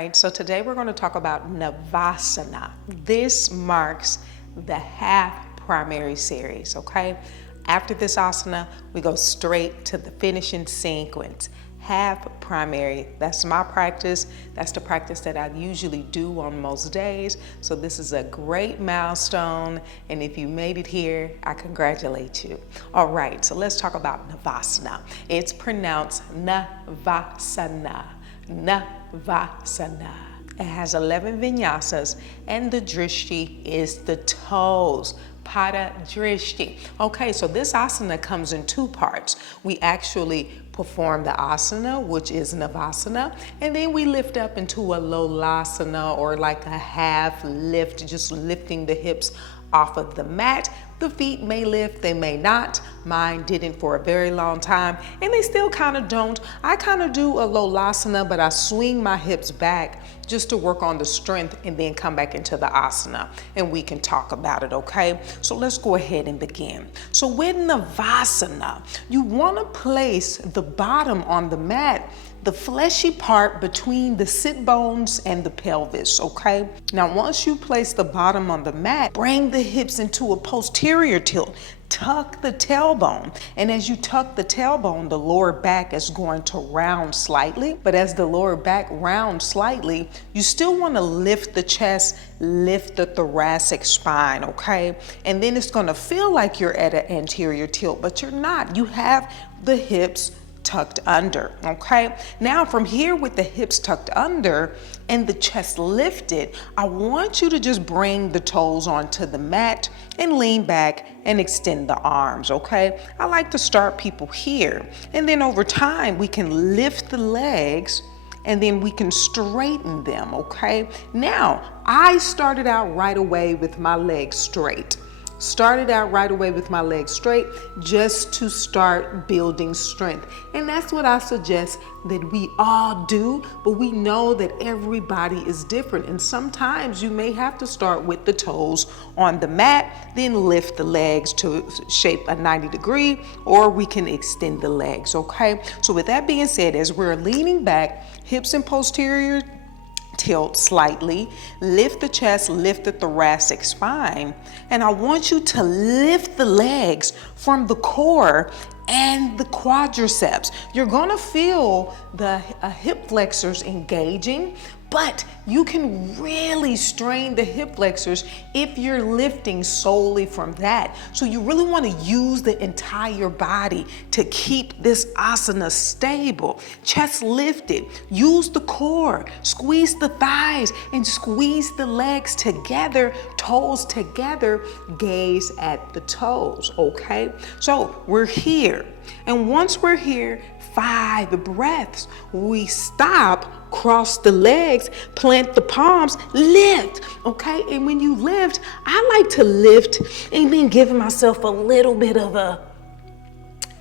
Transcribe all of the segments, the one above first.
right, so today we're going to talk about Navasana. This marks the half primary series, okay? After this asana, we go straight to the finishing sequence. Half primary, that's my practice. That's the practice that I usually do on most days. So this is a great milestone. And if you made it here, I congratulate you. All right, so let's talk about Navasana. It's pronounced Navasana. Navasana. It has 11 vinyasas, and the Drishti is the toes. Pada Drishti. Okay, so this asana comes in two parts. We actually perform the asana, which is Navasana, and then we lift up into a Lolasana, or like a half lift, just lifting the hips off of the mat. The feet may lift, they may not. Mine didn't for a very long time, and they still kind of don't. I kind of do a Lolasana, but I swing my hips back just to work on the strength and then come back into the asana, and we can talk about it, okay? So let's go ahead and begin. So with Navasana, you want to place the bottom on the mat, the fleshy part between the sit bones and the pelvis, okay? Now, once you place the bottom on the mat, bring the hips into a posterior tilt. Tuck the tailbone, and as you tuck the tailbone, the lower back is going to round slightly, but as the lower back rounds slightly, you still want to lift the chest, lift the thoracic spine, okay? And then it's going to feel like you're at an anterior tilt, but you're not. You have the hips tucked under, okay? Now from here, with the hips tucked under and the chest lifted, I want you to just bring the toes onto the mat and lean back and extend the arms, okay? I like to start people here, and then over time we can lift the legs and then we can straighten them, okay? Now, I started out right away with my legs straight. Started out right away with my legs straight just to start building strength. And that's what I suggest that we all do, but we know that everybody is different. And sometimes you may have to start with the toes on the mat, then lift the legs to shape a 90-degree, or we can extend the legs, okay? So with that being said, as we're leaning back, hips and posterior tilt slightly, lift the chest, lift the thoracic spine, and I want you to lift the legs from the core and the quadriceps. You're gonna feel the hip flexors engaging, but you can really strain the hip flexors if you're lifting solely from that. So you really want to use the entire body to keep this asana stable. Chest lifted, use the core, squeeze the thighs and squeeze the legs together, toes together, gaze at the toes, okay? So we're here, and once we're here, 5 breaths. We stop, cross the legs, plant the palms, lift, okay? And when you lift, I like to lift and then give myself a little bit of a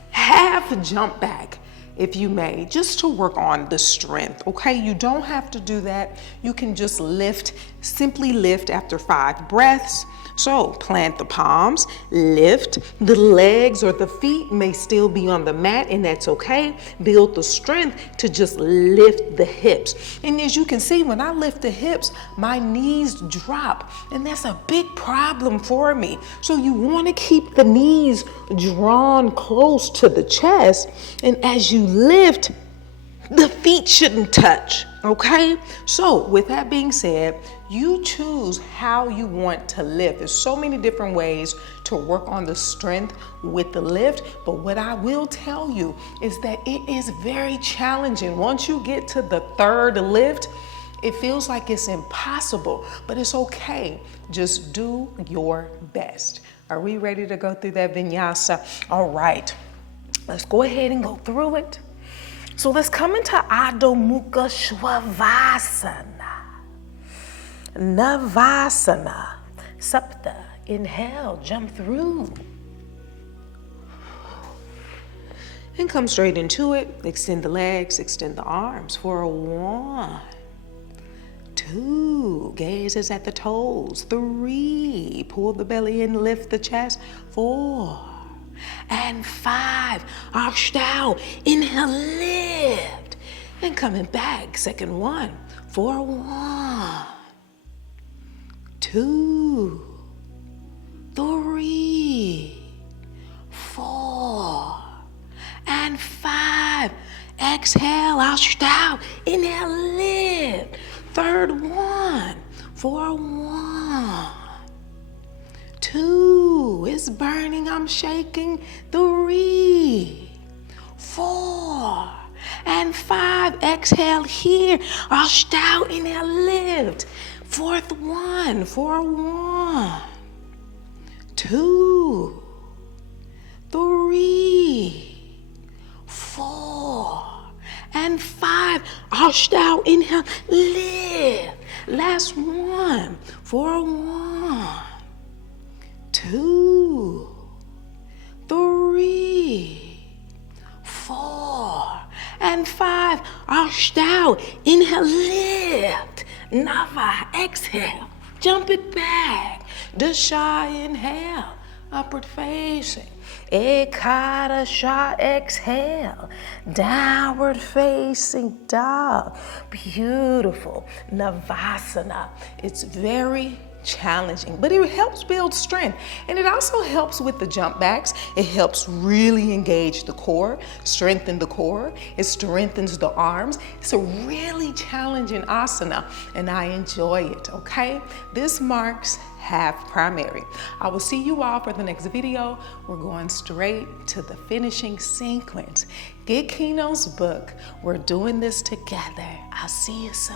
half jump back, if you may, just to work on the strength, okay? You don't have to do that. You can just lift, simply lift after 5 breaths. So plant the palms, lift. The legs or the feet may still be on the mat, and that's okay. Build the strength to just lift the hips. And as you can see, when I lift the hips, my knees drop, and that's a big problem for me. So you want to keep the knees drawn close to the chest, and as you lift, the feet shouldn't touch, okay? So with that being said, you choose how you want to lift. There's so many different ways to work on the strength with the lift, but what I will tell you is that it is very challenging. Once you get to the 3rd lift, it feels like it's impossible, but it's okay. Just do your best. Are we ready to go through that vinyasa? All right, let's go ahead and go through it. So let's come into Adho Mukha Shavasana. Navasana. Sapta Inhale, jump through. And come straight into it. Extend the legs, extend the arms for a 1, 2, gazes at the toes. 3, pull the belly in, lift the chest. 4 and 5, Astau Inhale, lift. And coming back, second one, for 1, 2, 3, 4, and 5. Exhale, Astau. Inhale, lift. Third one, for 1, 2, it's burning, I'm shaking. 3, 4, and 5. Exhale here. Astau, inhale, lift. Fourth one, for 1, 2, 3, 4, and 5. Astau, inhale, lift. Last one, for 1, 2, 3, 4, and 5. Astau, inhale, lift. Nava Exhale. Jump it back. Dasa Inhale. Upward facing. Ekadasa Exhale. Downward facing dog. Beautiful. Navasana. It's very challenging, but it helps build strength, and it also helps with the jump backs. It helps really engage the core, strengthen the core. It strengthens the arms. It's a really challenging asana, and I enjoy it. Okay, this marks half primary. I will see you all for the next video. We're going straight to the finishing sequence. Get Kino's book. We're doing this together. I'll see you soon.